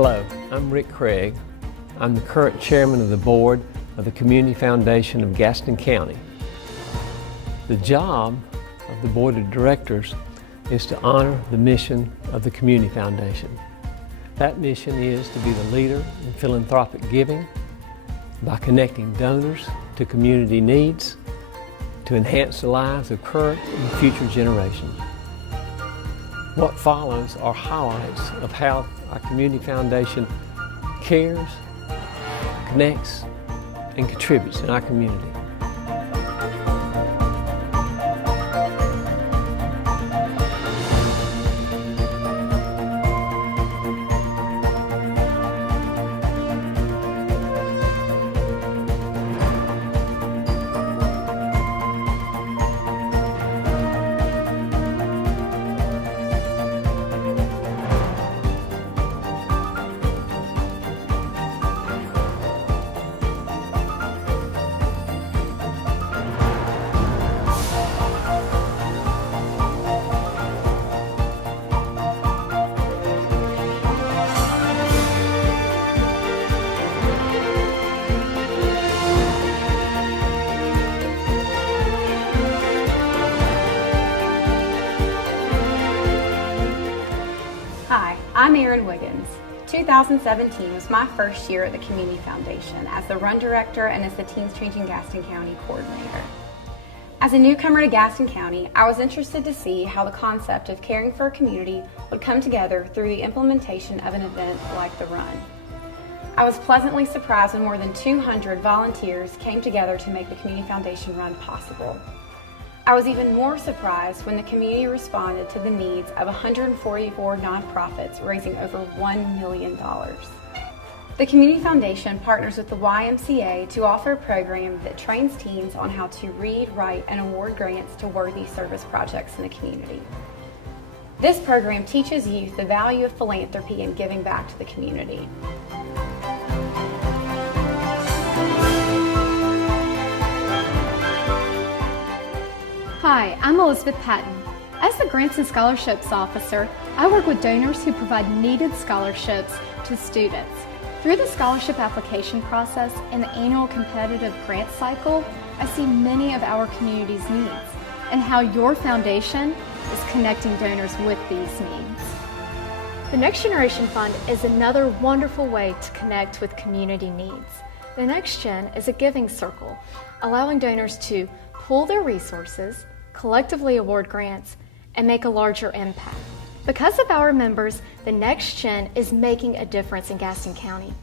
Hello, I'm Rick Craig. I'm the current chairman of the board of the Community Foundation of Gaston County. The job of the board of directors is to honor the mission of the Community Foundation. That mission is to be the leader in philanthropic giving by connecting donors to community needs to enhance the lives of current and future generations. What follows are highlights of how our Community Foundation cares, connects, and contributes in our community. I'm Erin Wiggins. 2017 was my first year at the Community Foundation as the Run Director and as the Teens Changing Gaston County Coordinator. As a newcomer to Gaston County, I was interested to see how the concept of caring for a community would come together through the implementation of an event like the Run. I was pleasantly surprised when more than 200 volunteers came together to make the Community Foundation Run possible. I was even more surprised when the community responded to the needs of 144 nonprofits, raising over $1 million. The Community Foundation partners with the YMCA to offer a program that trains teens on how to read, write, and award grants to worthy service projects in the community. This program teaches youth the value of philanthropy and giving back to the community. Hi, I'm Elizabeth Patton. As the Grants and Scholarships Officer, I work with donors who provide needed scholarships to students. Through the scholarship application process and the annual competitive grant cycle, I see many of our community's needs and how your foundation is connecting donors with these needs. The Next Generation Fund is another wonderful way to connect with community needs. The Next Gen is a giving circle, allowing donors to pool their resources, collectively award grants, and make a larger impact. Because of our members, the Next Gen is making a difference in Gaston County.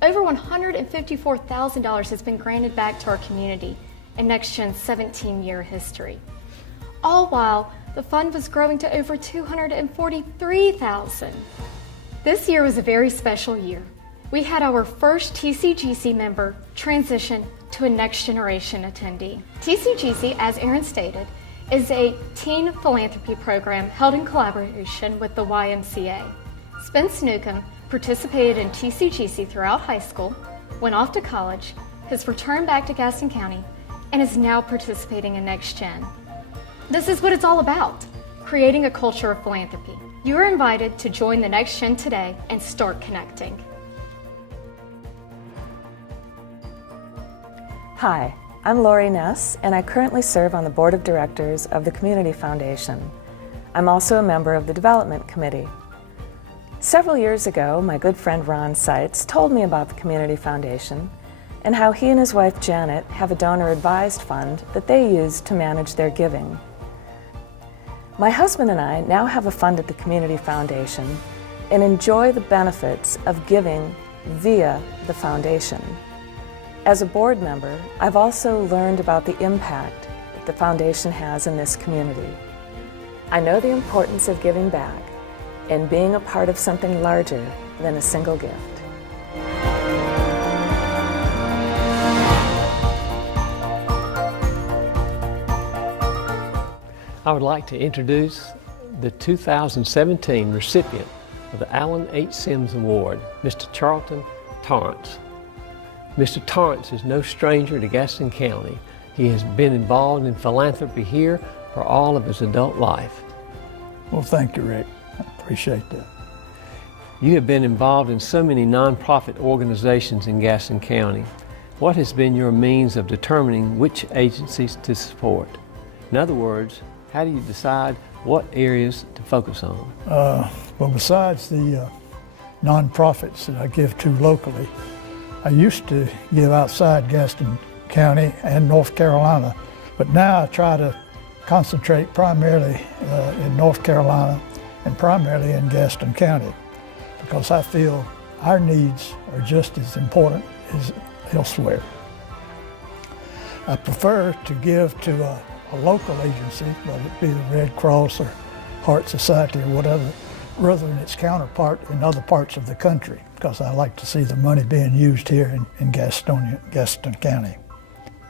Over $154,000 has been granted back to our community in Next Gen's 17-year history. All while the fund was growing to over $243,000. This year was a very special year. We had our first TCGC member transition to a Next Generation attendee. TCGC, as Erin stated, is a teen philanthropy program held in collaboration with the YMCA. Spence Newcomb participated in TCGC throughout high school, went off to college, has returned back to Gaston County, and is now participating in Next Gen. This is what it's all about, creating a culture of philanthropy. You are invited to join the Next Gen today and start connecting. Hi, I'm Laurie Ness, and I currently serve on the Board of Directors of the Community Foundation. I'm also a member of the Development Committee. Several years ago, my good friend Ron Seitz told me about the Community Foundation and how he and his wife Janet have a donor-advised fund that they use to manage their giving. My husband and I now have a fund at the Community Foundation and enjoy the benefits of giving via the foundation. As a board member, I've also learned about the impact that the foundation has in this community. I know the importance of giving back and being a part of something larger than a single gift. I would like to introduce the 2017 recipient of the Alan H. Sims Award, Mr. Tarleton Tonks. Mr. Tonks is no stranger to Gaston County. He has been involved in philanthropy here for all of his adult life. Well, thank you, Rick. I appreciate that. You have been involved in so many nonprofit organizations in Gaston County. What has been your means of determining which agencies to support? In other words, how do you decide what areas to focus on? Well, besides the nonprofits that I give to locally, I used to give outside Gaston County and North Carolina, but now I try to concentrate primarily in North Carolina and primarily in Gaston County, because I feel our needs are just as important as elsewhere. I prefer to give to a local agency, whether it be the Red Cross or Heart Society or whatever, rather than its counterpart in other parts of the country, because I like to see the money being used here in Gaston County.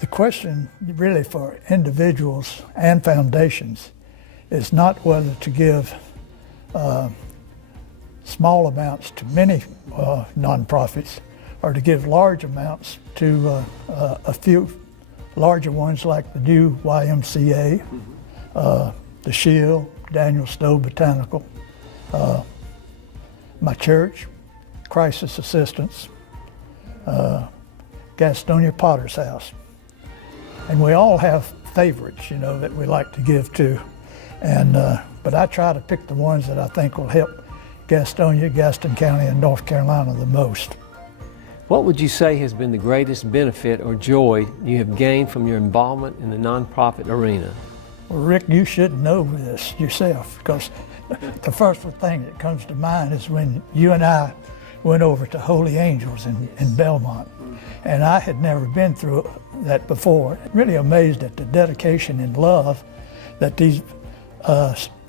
The question really for individuals and foundations is not whether to give small amounts to many nonprofits or to give large amounts to a few larger ones like the new YMCA, the Shield, Daniel Stowe Botanical, my church, Crisis Assistance, Gastonia Potter's House. And we all have favorites, you know, that we like to give to. And, but I try to pick the ones that I think will help Gastonia, Gaston County, and North Carolina the most. What would you say has been the greatest benefit or joy you have gained from your involvement in the nonprofit arena? Well, Rick, you should know this yourself, because the first thing that comes to mind is when you and I went over to Holy Angels in Belmont. And I had never been through that before. Really amazed at the dedication and love that these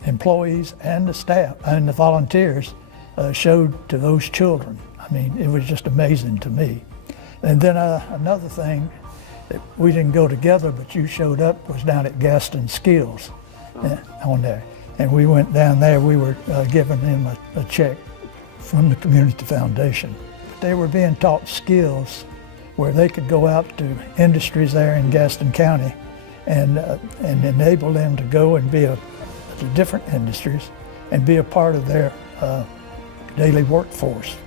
employees and the staff and the volunteers showed to those children. I mean, it was just amazing to me. And then another thing that we didn't go together, but you showed up, was down at Gaston Skills on there. And we went down there, we were giving them a check from the Community Foundation. They were being taught skills where they could go out to industries there in Gaston County and enable them to go and be to different industries and be a part of their daily workforce.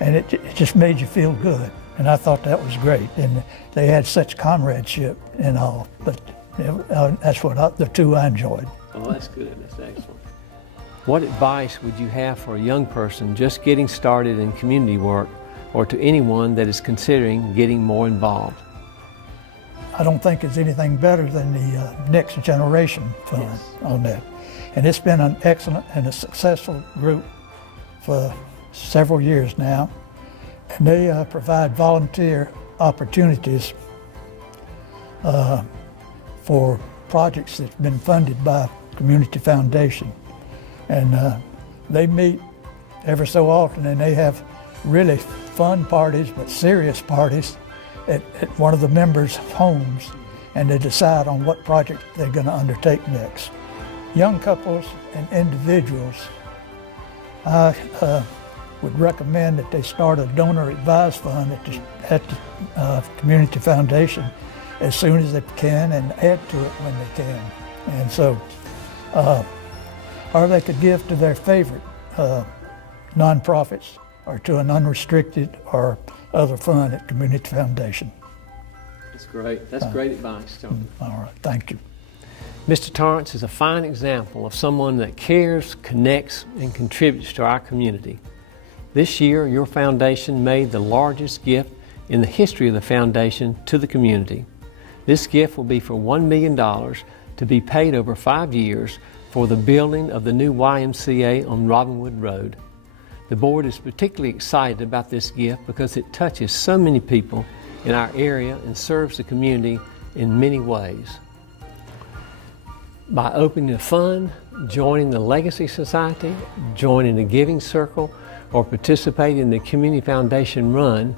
And it just made you feel good. And I thought that was great. And they had such comradeship and all. But that's what the two I enjoyed. Oh, that's good. That's excellent. What advice would you have for a young person just getting started in community work, or to anyone that is considering getting more involved? I don't think there's anything better than the Next Generation Fund on that. And it's been an excellent and a successful group for several years now. And they provide volunteer opportunities for projects that's been funded by Community Foundation. And they meet every so often, and they have really fun parties, but serious parties at one of the members' homes, and they decide on what project they're going to undertake next. Young couples and individuals, I would recommend that they start a donor advised fund at the Community Foundation as soon as they can, and add to it when they can. And so, or they could give to their favorite nonprofits, or to an unrestricted or other fund at Community Foundation. That's great. That's great advice, Tony. All right, thank you. Mr. Torrance is a fine example of someone that cares, connects, and contributes to our community. This year, your foundation made the largest gift in the history of the foundation to the community. This gift will be for $1 million to be paid over 5 years for the building of the new YMCA on Robinwood Road. The board is particularly excited about this gift because it touches so many people in our area and serves the community in many ways. By opening a fund, joining the Legacy Society, joining the Giving Circle, or participating in the Community Foundation Run,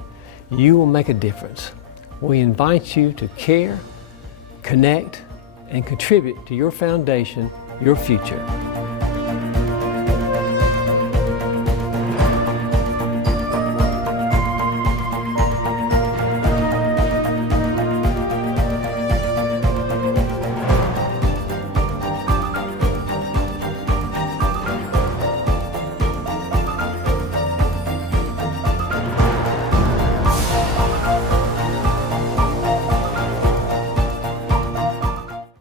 you will make a difference. We invite you to care, connect, and contribute to your foundation, your future.